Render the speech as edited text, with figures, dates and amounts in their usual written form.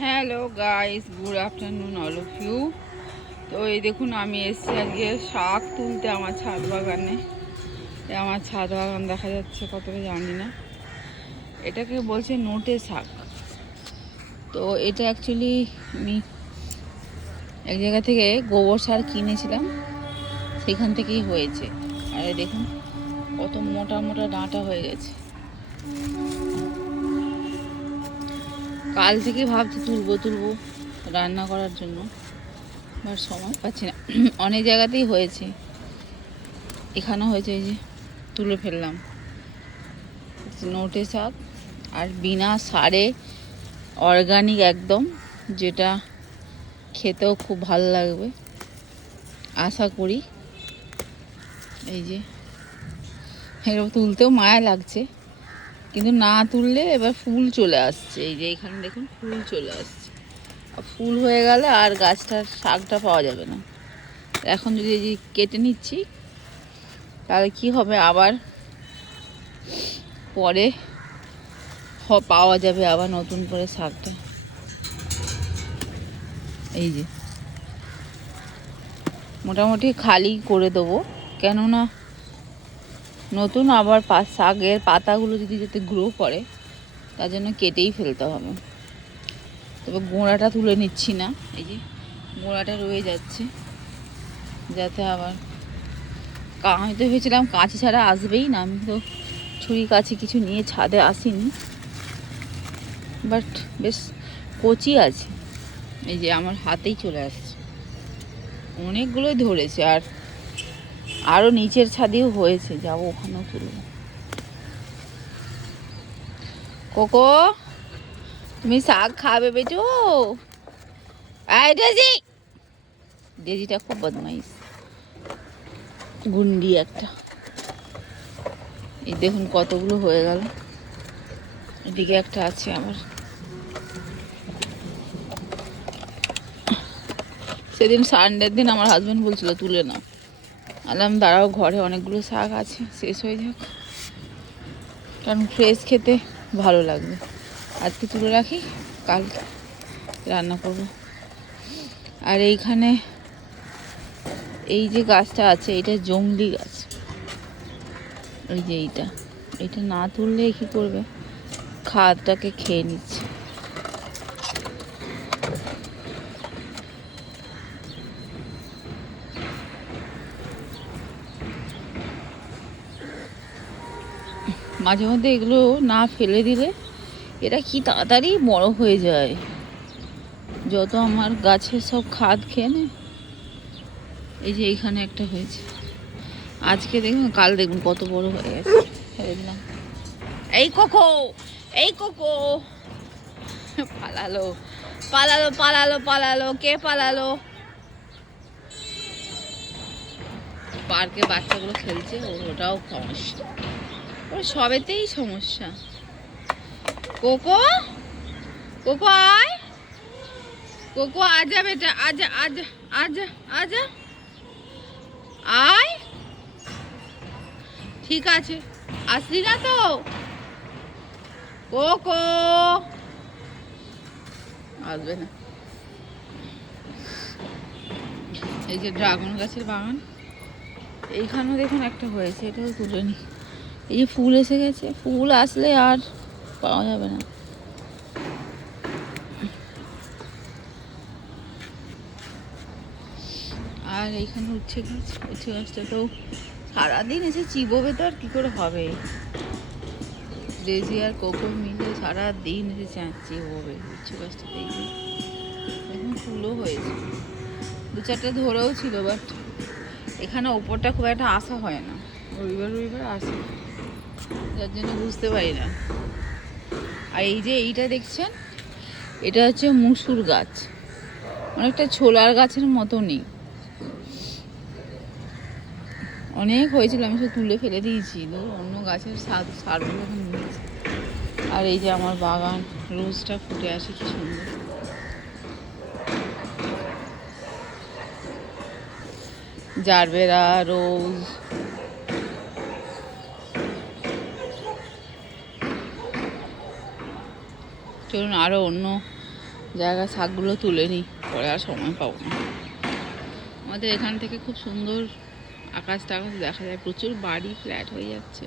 Hello guys, good afternoon all of you. তো এই দেখুন, আমি এসেছি আজকে শাক তুলতে আমার ছাদ বাগানে। আমার ছাদ বাগান দেখা যাচ্ছে কতটা জানি না। এটাকে বলছে নোটে শাক। তো এটা অ্যাকচুয়ালি আমি এক জায়গা থেকে গোবর সার কিনেছিলাম, সেখান থেকেই হয়েছে। আর এই দেখুন কত মোটা মোটা ডাঁটা হয়ে গেছে। কাল থেকে ভাবছি তুলবো রান্না করার জন্য, আর সময় পাচ্ছি না। অনেক জায়গাতেই হয়েছে, এখানেও হয়েছে। এই যে তুলে ফেললাম নোটে শাক, আর বিনা সারে অর্গানিক একদম, যেটা খেতেও খুব ভালো লাগবে আশা করি। এই যে এরকম তুলতেও মায়া লাগছে, কিন্তু না তুললে এবার ফুল চলে আসছে। এই যে এখানে দেখুন ফুল চলে আসছে, ফুল হয়ে গেলে আর গাছটার শাকটা পাওয়া যাবে না। এখন যদি এই যে কেটে নিচ্ছি, তাহলে কি হবে, আবার পরে পাওয়া যাবে আবার নতুন করে শাকটা। এই যে মোটামুটি খালি করে দেবো, কেননা নতুন আবার শাকের পাতাগুলো যদি যাতে গ্রো করে, তার জন্য কেটেই ফেলতে হবে। তবে গোড়াটা তুলে নিচ্ছি না, এই যে গোড়াটা রয়ে যাচ্ছে, যাতে আবার আমি তো ভেবেছিলাম কাঁচি ছাড়া আসবেই না। আমি তো ছুরি কাছি কিছু নিয়ে ছাদে আসিনি, বাট বেশ কচি আছে। এই যে আমার হাতেই চলে আসছে, অনেকগুলোই ধরেছে। আর আরও নিচের ছাদেও হয়েছে, যাবো ওখানেও তুলব। কোকো, তুমি শাক খাবে বেটু? আয় ডেজি, ডেজিটা খুব বদমাইশ, গুন্ডি একটা। এই দেখুন কতগুলো হয়ে গেল, এদিকে একটা আছে আবার। সেদিন সানডের দিন আমার হাজব্যান্ড বলছিল তুলে নাও, আলাম দাঁড়াও, ঘরে অনেকগুলো শাক আছে, শেষ হয়ে যাক, কারণ ফ্রেশ খেতে ভালো লাগবে। আজকে তুলে রাখি, কাল রান্না করব। আর এইখানে এই যে গাছটা আছে, এটা জংলি গাছ। এই যে এইটা না তুললে কি করবে, খাদটাকে খেয়ে নিচ্ছে। মাঝে মধ্যে এগুলো না ফেলে দিলে এরা কি তাড়াতাড়ি বড় হয়ে যায়, যত আমার গাছের সব খাদ খেয়ে নেয়। এই যে এইখানে একটা হয়েছে আজকে, দেখুন কাল দেখুন কত বড় হয়ে গেছে, ফেলে দিলাম। এই কোকো, এই কোকো, পালালো পালালো পালালো পালালো, কে পালালো? পার্কে বাচ্চাগুলো খেলছে, ওটাও সমস্যা, ওর সবেতেই সমস্যা। কোকো, কোকো আয়, কোকো আজা বেটা, আজা আজা আজা আজা, আয়, ঠিক আছে, আসলি না তো? কোকো আসবে না। এই যে ড্রাগন গাছের বাগান, এইখানেও দেখুন একটা হয়েছে, এটাও তুলে নি। এই যে ফুল এসে গেছে, ফুল আসলে আর পাওয়া যাবে না। আর এইখানে উচ্ছে গাছটা তো সারাদিন এসে চিবোবে, তো আর কী করে হবে। ডেজি আর কোকো মিলে সারাদিন এসে চিবোবে উচ্ছে গাছটাতে। এখন ফুলও হয়েছে, দু চারটে ধরেও ছিল, বাট এখানে ওপরটা খুব একটা আসা হয় না, রবিবার আসে, যার জন্য বুঝতে পারি না। আর এই যে এইটা দেখছেন, এটা হচ্ছে মুসুর গাছ, অনেকটা ছোলার গাছের মতো নেই, অনেক হয়েছিল, আমি সব তুলে ফেলে দিয়েছি, অন্য গাছের সারগুলো এখন নিয়েছি। আর এই যে আমার বাগান, রোজটা ফুটে আসে কি সুন্দর। জারবেরা রোজ, চলুন আরও অন্য জায়গা শাকগুলো তুলে নিই, পরে আর সময় পাবো না। আমাদের এখান থেকে খুব সুন্দর আকাশ টাকাশ দেখা যায়, প্রচুর বাড়ি ফ্ল্যাট হয়ে যাচ্ছে।